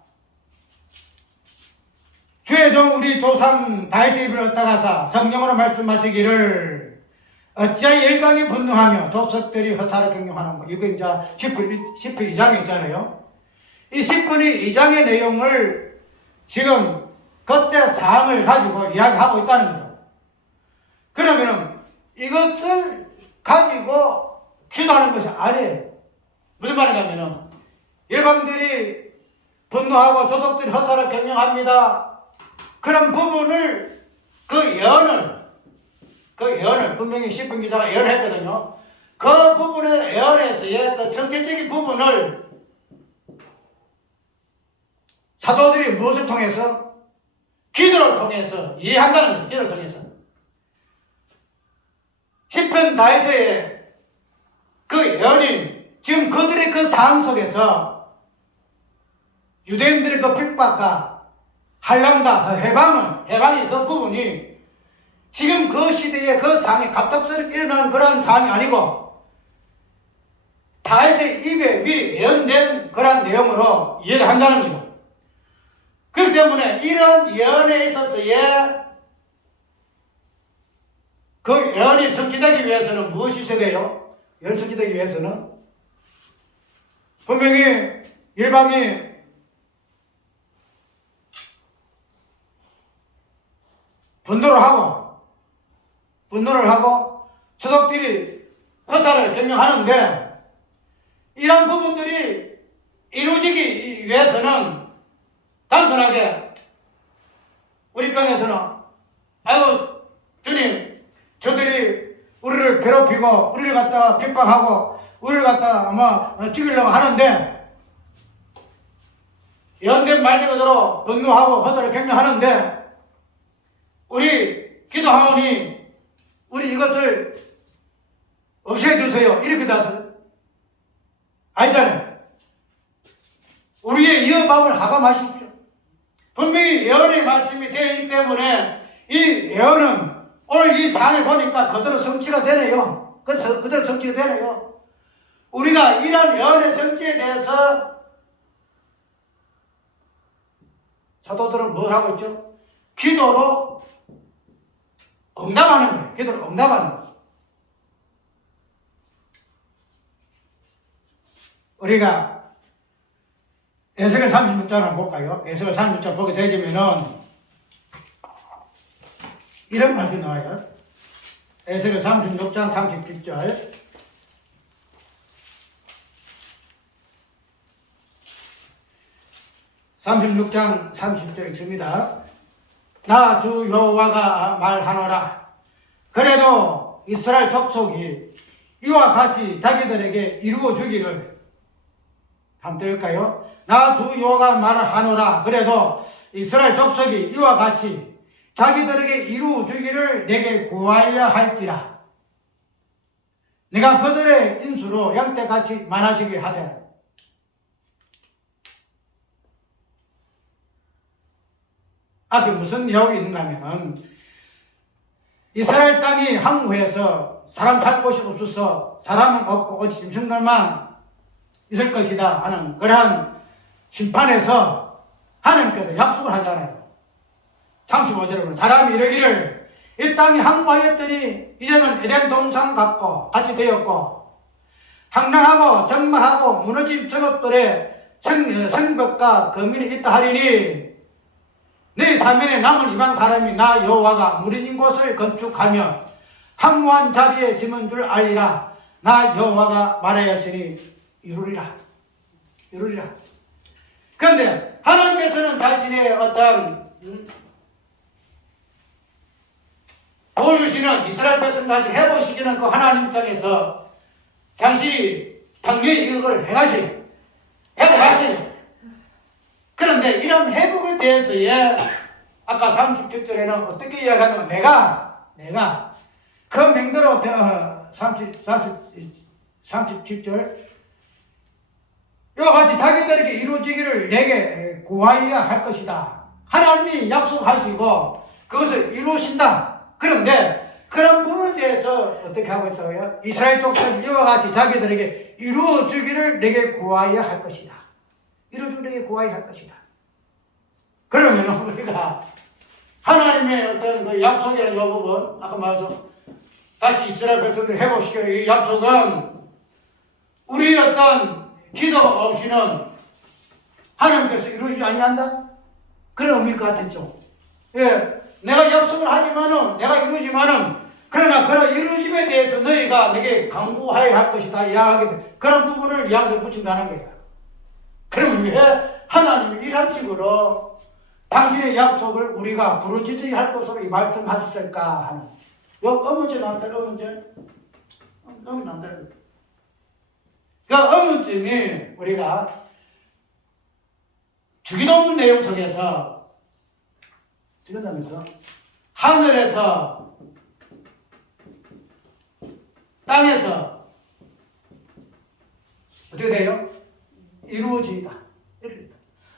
주의 종 우리 조상 다윗의 입을 얻다가사 성령으로 말씀하시기를 어찌하여 열방이 분노하며 조석들이 허사를 경영하는 거. 이거 이제 10편 2장에 있잖아요. 이 10편 2장의 내용을 지금 그때 사항을 가지고 이야기하고 있다는 거죠. 그러면은 이것을 가지고 기도하는 것이 아니에요. 무슨 말이냐면은 열방들이 분노하고 조석들이 허사를 경영합니다. 그런 부분을 그 예언을 분명히 10편 기자가 예언했거든요. 그 부분의 예언에서의 그 성격적인 부분을 사도들이 무엇을 통해서? 기도를 통해서 이해한다는 거예요. 기도를 통해서. 10편 다윗의 그 예언이 지금 그들의 그 삶 속에서 유대인들의 그 핍박과 한란과 그 해방이 그 부분이 지금 그 시대에 그 상황이 갑작스럽게 일어나는 그런 상황이 아니고 다윗의 입에 미리 예언된 그런 내용으로 이해를 한다는 거죠. 그렇기 때문에 이런 예언에 있어서의 그 예언이 성취되기 위해서는 무엇이 있어야 돼요? 예언이 성취되기 위해서는 분명히 일방이 분노를 하고 조석들이 허사를 경영하는데 이런 부분들이 이루어지기 위해서는 단순하게 우리 입장에서는 아유 주님 저들이 우리를 괴롭히고 우리를 갖다가 핍박하고 우리를 갖다가 아마 죽이려고 하는데 예언된 말대로 분노하고 허사를 경영하는데 우리 기도하오니 우리 이것을 없애주세요. 이렇게 다서 아니잖아요. 우리의 이어밥을 하감하십시오. 분명히 예언의 말씀이 되어 있기 때문에 이 예언은 오늘 이 상을 보니까 그대로 성취가 되네요. 그대로 성취가 되네요. 우리가 이런 예언의 성취에 대해서 사도들은 뭘 하고 있죠? 기도로 응답하는 거예요. 기도를 응답하는 거예요. 우리가 에스겔 36장 한번 볼까요? 에스겔 36장 보게 되지면은 이런 말이 나와요. 에스겔 36장 37절 36장 30절 있습니다. 나 주 여호와가 말하노라. 그래도 이스라엘 족속이 이와 같이 자기들에게 이루어 주기를. 한번 들을까요? 나 주 여호와가 말하노라. 그래도 이스라엘 족속이 이와 같이 자기들에게 이루어 주기를 내게 구하여야 할지라. 내가 그들의 인수로 양떼같이 많아지게 하되. 앞에 무슨 내용이 있는가 하면 이스라엘 땅이 항구해서 사람 살 곳이 없어서 사람은 없고 오직 짐승들만 있을 것이다 하는 그러한 심판에서 하나님께서 약속을 하잖아요. 35절에 보면 사람이 이르기를 이 땅이 항구하였더니 이제는 에덴 동산 같고 같이 되었고 황량하고 적막하고 무너진 성읍들의 성벽과 거민이 있다 하리니 내 사면에 남은 이방 사람이 나 여호와가 무리진 곳을 건축하며 항무한 자리에 심은 줄 알리라. 나 여호와가 말하였으니 이루리라. 이루리라. 그런데 하나님께서는 자신의 어떤 보여주시는 이스라엘 백성 다시 해보시기는 그 하나님 입장에서 당신이 당연히 이걸 해가시 해보가시. 그런데 이런 회복에 대해서의 아까 37절에는 어떻게 이야기하냐면 내가 그 맹대로 37절 이와 같이 자기들에게 이루어지기를 내게 구하여야 할 것이다. 하나님이 약속하시고 그것을 이루신다. 그런데 그런 부분에 대해서 어떻게 하고 있다고요? 이스라엘 족속이 이와 같이 자기들에게 이루어주기를 내게 구하여야 할 것이다. 이루어주기를 구하여야 할 것이다. 그러면 우리가 하나님의 어떤 그 약속이라는 이 부분, 아까 말했죠. 다시 이스라엘 백성들 해보시기로 이 약속은 우리의 어떤 기도 없이는 하나님께서 이루어지지 아니한다? 그런 의미일 것 같았죠. 예, 내가 약속을 하지만은, 내가 이루지만은, 그러나 그런 이루어짐에 대해서 너희가 내게 강구하여야 할 것이다. 이야기하게 돼. 그런 부분을 양수에 붙인다는 거예요. 그러면 왜 하나님이 이런 식으로 당신의 약속을 우리가 부르짖으리 할 것으로 이 말씀하셨을까 하는. 요 의문점 나온다, 의문점. 의문 나온다. 그 의문점이 우리가 주기도문 내용 속에서 주기도문에서 하늘에서 땅에서 어떻게 돼요? 이루어지다.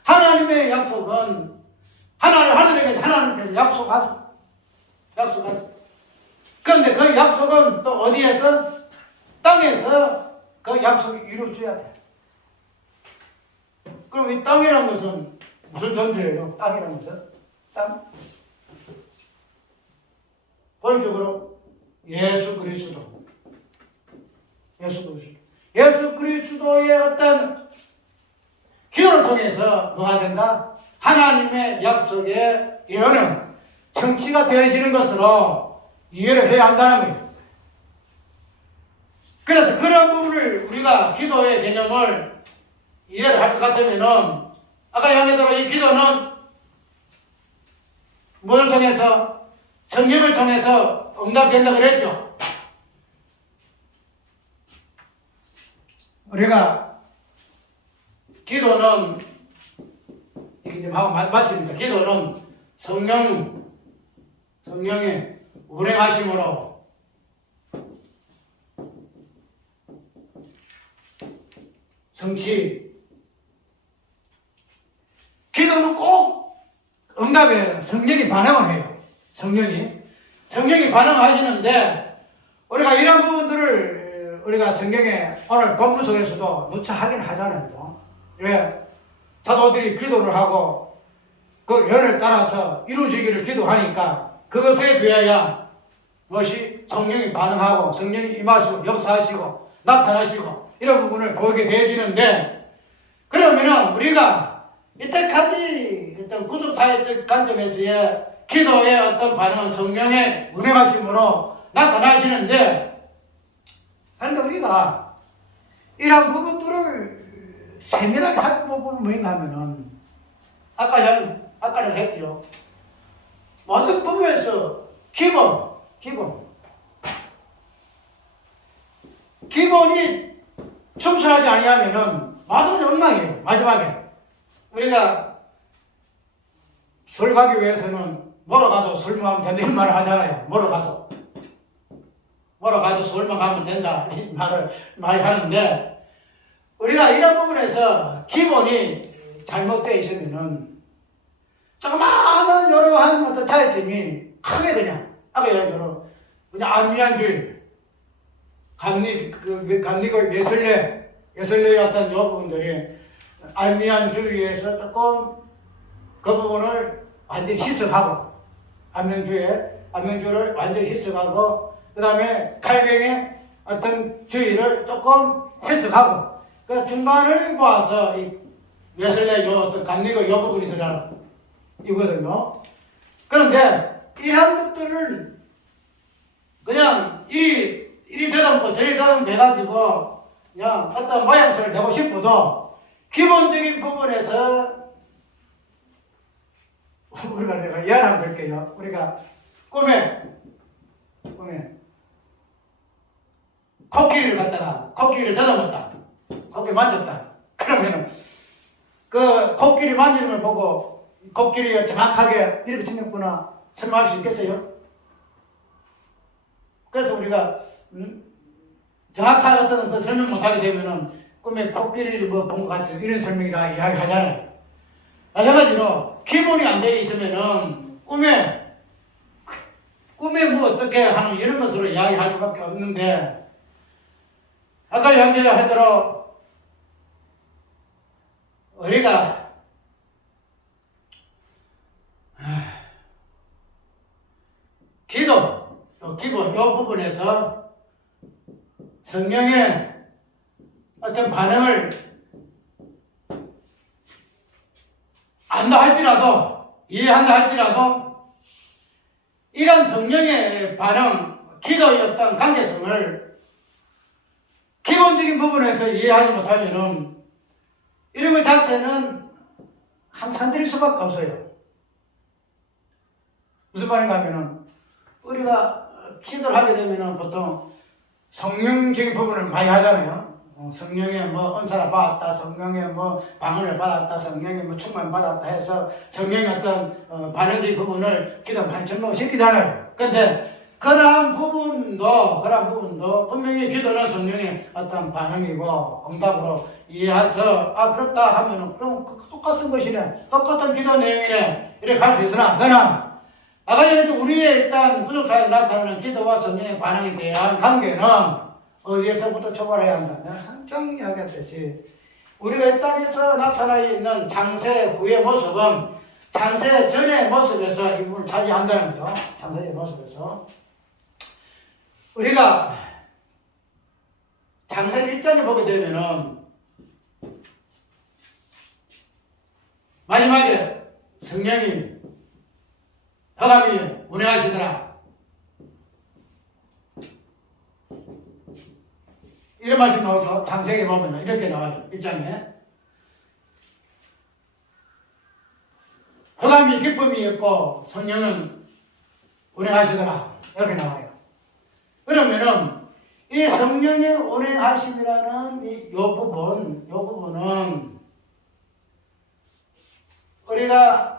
하나님의 약속은 하늘에게 하나님께서 약속하셨어. 그런데 그 약속은 또 어디에서? 땅에서 그 약속이 이루어져야 돼. 그럼 이 땅이라는 것은 무슨 존재예요? 땅이라는 것은? 땅? 본적으로 예수 그리스도. 예수 그리스도의 어떤 기도를 통해서 뭐가 된다? 하나님의 약속의 예언은 성취가 되어지는 것으로 이해를 해야 한다는 거예요. 그래서 그런 부분을 우리가 기도의 개념을 이해를 할 것 같으면은 아까 이야기대로 이 기도는 무엇을 통해서? 성령을 통해서 응답된다고 그랬죠. 우리가 기도는 이제 마칩니다. 기도는 성령의 운행하심으로 성취. 기도는 꼭 응답에 성령이 반응을 해요. 성령이 반응하시는데 우리가 이런 부분들을 우리가 성경에 오늘 본문 속에서도 누차 하긴 하잖아요. 왜? 사도들이 기도를 하고 그 예언을 따라서 이루어지기를 기도하니까 그것에 대하여 무엇이 성령이 반응하고 성령이 임하시고 역사하시고 나타나시고 이런 부분을 보게 되어지는데, 그러면은 우리가 이때까지 어떤 구속사회적 관점에서의 기도의 어떤 반응은 성령의 운행하심으로 나타나지는데, 그런데 우리가 이런 부분들을 세밀하게 살펴보면 뭐인가 하면은 아까는 했죠. 모든 부분에서 기본이 충실하지 아니하면은 모든 것이 엉망이에요. 마지막에 우리가 술 가기 위해서는 뭐로 가도 술 먹으면 된다 이런 말을 하잖아요. 뭐로 가도 술만 가면 된다 이 말을 많이 하는데, 우리가 이런 부분에서 기본이 잘못되어 있으면은 조그마한 여러한 어떤 차이점이 크게 그냥 아까 얘기한 그냥 안미안주의 감리고 예술례의 어떤 요 부분들이 안미안주의에서 조금 그 부분을 완전히 희석하고 안면주의를 완전히 희석하고 그 다음에 칼뱅의 어떤 주의를 조금 해석하고 그 중간을 모아서 이 예술례 요 어떤 감리고 요 부분이 들어가는 이거거든요. 그런데 이런 것들을 그냥 이리 더듬고 저리 더듬고 해가지고 그냥 어떤 모양새를 내고 싶어도 기본적인 부분에서 우리가 내가 예를 한번 볼게요. 우리가 꿈에 코끼리를 더듬었다. 코끼리 만졌다. 그러면은 그 코끼리 만지는 걸 보고 코끼리가 정확하게 이렇게 생겼구나 설명할 수 있겠어요? 그래서 우리가 정확한 어떤 그 설명 못하게 되면은 꿈에 코끼리를 뭐 본 것 같이 이런 설명이라 이야기하잖아요. 마찬가지로 기본이 안 되어 있으면은 꿈에 뭐 어떻게 하는 이런 것으로 이야기할 수밖에 없는데, 아까 이야기하대로 우리가 기본 이 부분에서 성령의 어떤 반응을 안다 할지라도 이해한다 할지라도 이런 성령의 반응, 기도의 어떤 관계성을 기본적인 부분에서 이해하지 못하면은 이런 것 자체는 한산드릴 수밖에 없어요. 무슨 말인가 하면은 우리가 기도를 하게 되면은 보통 성령적인 부분을 많이 하잖아요. 성령의 뭐 은사를 받았다, 성령의 뭐 방언을 받았다, 성령의 뭐 충만을 받았다 해서 성령의 어떤 반응적인 부분을 기도 많이 접목시키잖아요. 근데 그러한 부분도 분명히 기도는 성령의 어떤 반응이고 응답으로 이해해서 그렇다 하면은 그럼 똑같은 것이네, 똑같은 기도 내용이네 이렇게 할 수 있으나, 그러나 아까 전에도 우리의 일단 부족사에 나타나는 기도와 성령의 반응에 대한 관계는 어디에서부터 초발해야 한다. 내가 항상 이야기했듯이 우리가 이 땅에서 나타나 있는 창세 후의 모습은 창세 전의 모습에서 이 부분을 차지한다는 거죠. 창세의 모습에서 우리가 창세 1장에 보게 되면은 마지막에 성령이 허감이 운행하시더라 이런 말씀 나오죠. 창세기에 보면 이렇게 나와요. 1장에 허감이 기쁨이 있고 성령은 운행하시더라 이렇게 나와요. 그러면은 이 성령의 운행하심이라는 요 부분은 우리가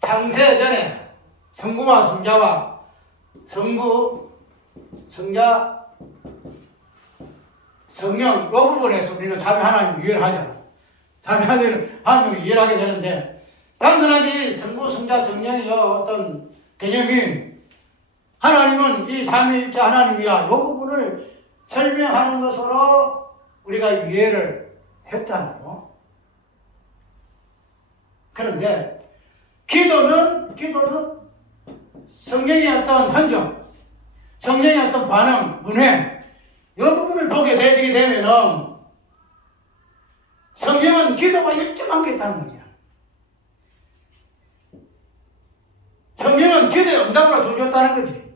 창세 전에 성부와 성자와 성자, 성령 이 부분에서 우리는 삼위 하나님을 이해를 하잖아요. 삼위 하나님을 이해를 하게 되는데, 단순하게 성부, 성자, 성령의 어떤 개념이 하나님은 이 삼위일체 하나님이야 이 부분을 설명하는 것으로 우리가 이해를 했잖아요. 그런데 기도는 성령의 어떤 현정, 성령의 어떤 반응, 운행 이 부분을 보게 되게 되면은 성령은 기도가 일정한 게 있다는 거죠. 성령은 기도의 응답으로 주셨다는 거지.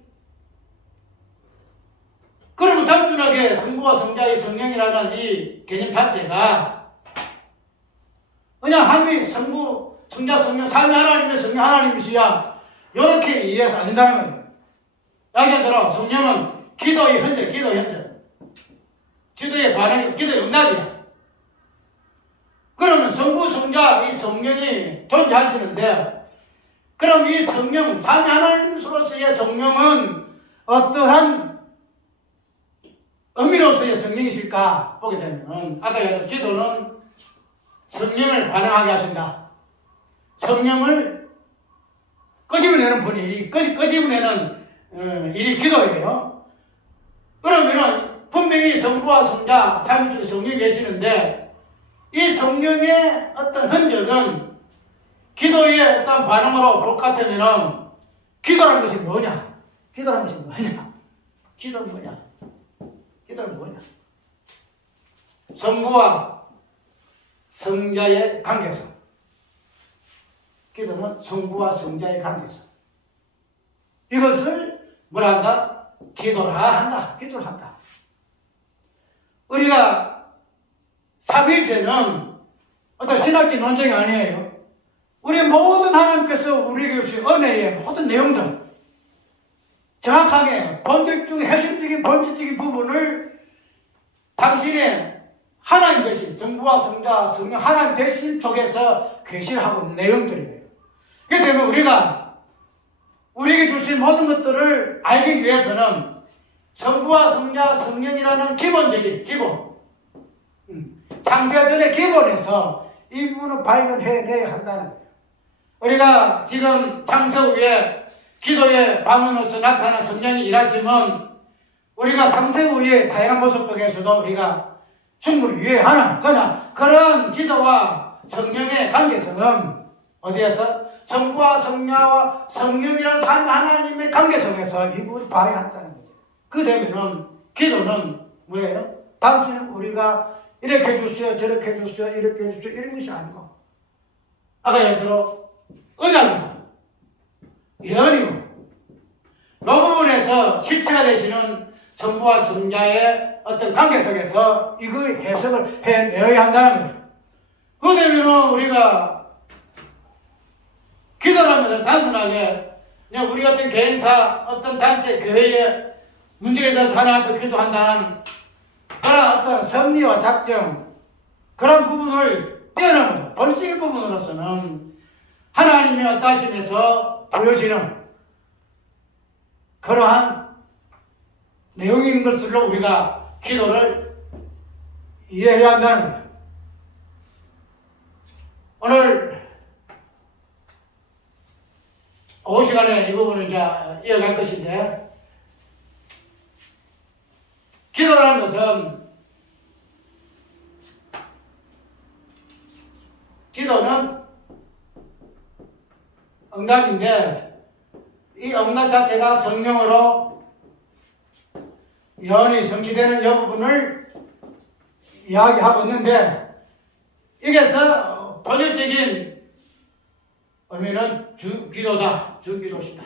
그러면 단순하게 성부와 성자의 성령이라는 이 개념 자체가 그냥 함이 성부, 성자, 성령, 삼위 하나님의 성령 하나님이시야 이렇게 이해해서 안 된다는 거예요. 예를 들어 성령은 기도의 현재, 기도의 반응, 기도의 응답이야. 그러면 성부, 성자, 이 성령이 존재하시는데, 그럼 이 성령, 삼위 하나님으로서의 성령은 어떠한 의미로서의 성령이실까 보게 되면, 아까 얘기했던 기도는 성령을 반응하게 하신다. 성령을 끄집어내는 분이, 끄집어내는 일이 기도예요. 그러면은 분명히 성부와 성자, 삶 속에 성령이 계시는데, 이 성령의 어떤 흔적은 기도의 어떤 반응으로 볼 것 같으면, 기도라는 것이 뭐냐? 기도라는 것이 뭐냐? 기도는 뭐냐? 기도는 뭐냐? 성부와 성자의 관계성. 기도는 성부와 성자의 관계성. 이것을 뭐라 한다? 기도라 한다. 기도를 한다. 우리가 삼위일체는 어떤 신학적 논쟁이 아니에요. 우리 모든 하나님께서 우리에게 주신 은혜의 모든 내용들, 정확하게 본질적인 핵심적인 본질적인 부분을 당신의 하나님 대신 성부와 성자, 성령 하나님 대신 속에서 계시하고 있는 내용들이에요. 그렇기 때문에 우리가 우리에게 주신 모든 것들을 알기 위해서는 성부와 성자, 성령이라는 기본적인 기본, 창세전의 기본에서 이 부분을 발견해내야 한다는 거예요. 우리가 지금 창세 후에 기도의 방언으로서 나타난 성령이 일하시면 우리가 창세 후에 다양한 모습 속에서도 우리가 충분히 이해하는, 그런 기도와 성령의 관계성은 어디에서? 성부와 성자와 성령이라는 삼위 하나님의 관계성에서 이 부분을 봐야 한다는 거죠. 그 되면은 기도는 뭐예요? 단순히 우리가 이렇게 해주세요, 저렇게 해주세요, 이렇게 해주세요, 이런 것이 아니고, 아까 예를 들어 언약이고 예언이고, 이 부분에서 실체가 되시는 성부와 성자의 어떤 관계 속에서 이걸 해석을 해내야 한다는 거예요. 그 되면 우리가 기도라는 것은 단순하게 그냥 우리 같은 개인사, 어떤 단체, 교회에 문제가 있어서 하나님 앞에 기도한다는 그런 어떤 섭리와 작정, 그런 부분을 뛰어넘어서 본질의 부분으로서는 하나님의 어떠하심에서 보여지는 그러한 내용인 것으로 우리가 기도를 이해해야 한다는 거예요. 오늘 오후 시간에 이 부분을 이제 이어갈 것인데, 기도라는 것은, 기도는 응답인데, 이 응답 자체가 성령으로 예언이 성취되는 이 부분을 이야기하고 있는데, 여기서 본질적인 의미는 주기도다, 주기도시다.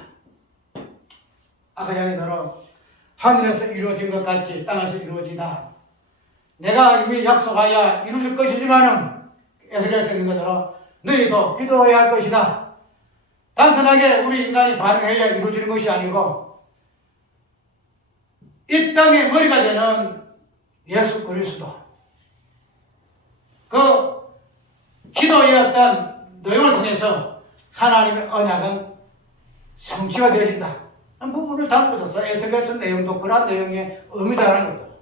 아까 얘기대로 하늘에서 이루어진 것 같이 땅에서 이루어지다. 내가 이미 약속하여 이루어질 것이지만은 에스겔에서 있는 것처럼 너희도 기도해야 할 것이다. 단순하게 우리 인간이 반응해야 이루어지는 것이 아니고 이 땅의 머리가 되는 예수 그리스도, 그 기도의 어떤 내용을 통해서 하나님의 언약은 성취가 되어진다 하는 부분을 담고서 에스겔서 내용도 그런 내용의 의미다라는 거죠.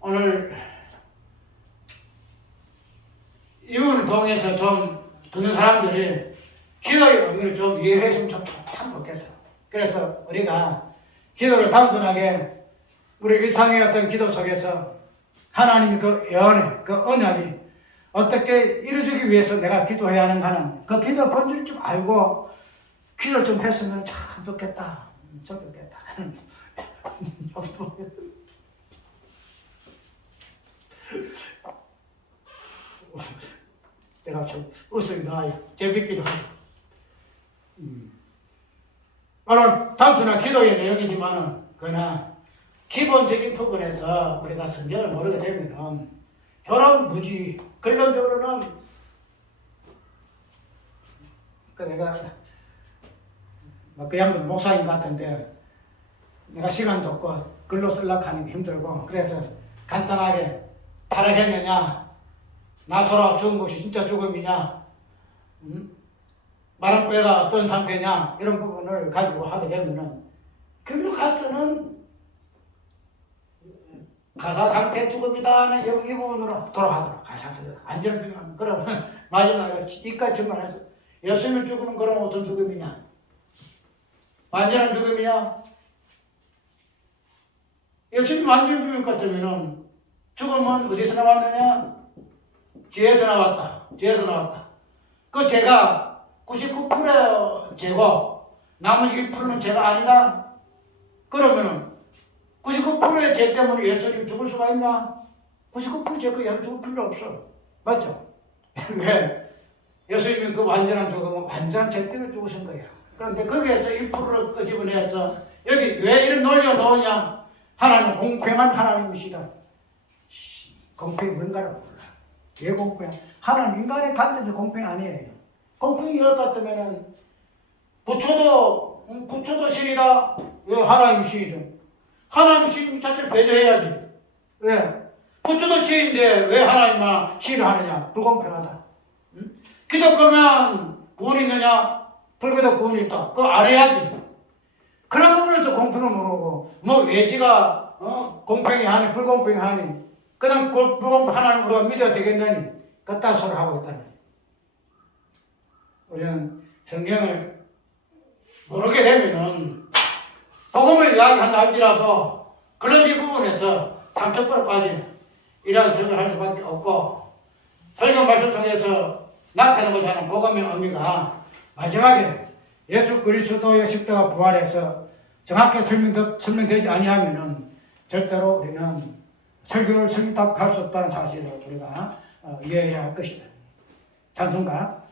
오늘 이 부분을 통해서 좀 듣는 사람들이 기도의 의미를 좀 이해했으면 참 좋겠어. 그래서 우리가 기도를 단순하게 우리 일상의 어떤 기도 속에서 하나님의 그 예언의 그 언약이 어떻게 이루어지기 위해서 내가 기도해야 하는가는 그 기도 본질을 좀 알고 기도를 좀 했으면 참 좋겠다. 좋겠다. 내가 좀 웃음이 나요. 재밌기도 하고. 물론 단순한 기도의 내용이지만은 그러나 기본적인 부분에서 우리가 성경을 모르게 되면은 저는 무지. 결론적으로는 내가 그 양반 목사님 같은데 내가 시간도 없고 글로 쓰려고 하는 게 힘들고 그래서 간단하게 타락했느냐 나서라 죽은 것이 진짜 죽음이냐 마랑뼈가 어떤 상태냐 이런 부분을 가지고 하게 되면은 글로 가서는 가사 상태 죽음이다 여기 이 부분으로 돌아가도록 가사 안전한 죽음 그러면 마지막에 이까지 증언해서 예수님 죽으면 그럼 어떤 죽음이냐 완전한 죽음이냐 예수님 완전 죽을 것 같으면은 죽음은 어디서 나왔느냐 죄에서 나왔다 죄에서 나왔다 그 죄가 99% 죄고 나머지 1%는 죄가 아니다 그러면은 99%의 죄 때문에 예수님 죽을 수가 있나? 99% 죄가 예수 죽을 필요 없어. 맞죠? 왜? 예수님이 그 완전한 죽음은 완전한 죄 때문에 죽으신 거야. 그런데 거기에서 1%를 끄집어내서 여기 왜 이런 논리가 나오냐? 하나님 공평한 하나님이시다. 공평이 뭔가를 몰라. 왜 공평? 하나님 인간의 관점이 공평 아니에요. 공평이 이럴 것 같으면은 부처도 신이다. 왜 하나님 신이죠? 하나님 신 자체를 배제해야지. 왜? 부처도 신인데 왜 하나님만 신을 하느냐? 불공평하다. 응? 기독교면 구원이 있느냐? 불교도 구원이 있다. 그거 안 해야지. 그런 부분에서 공평을 모르고 뭐 외지가 공평히 하니 불공평히 하니 그냥 그 불공평 하나님 우리가 믿어야 되겠느니 그딴 소리를 하고 있다니. 우리는 성경을 모르게 되면은 복음을 이야기한다 할지라도 그런 이 부분에서 상처뼈로 빠지는 이러한 설교를 할 수밖에 없고 설교 말씀 통해서 나타나고자 하는 복음의 의미가 마지막에 예수 그리스도의 십자가 부활해서 정확히 설명되지 아니하면은 절대로 우리는 설교를 설명할 수 없다는 사실을 우리가 이해해야 할 것이다. 찬송가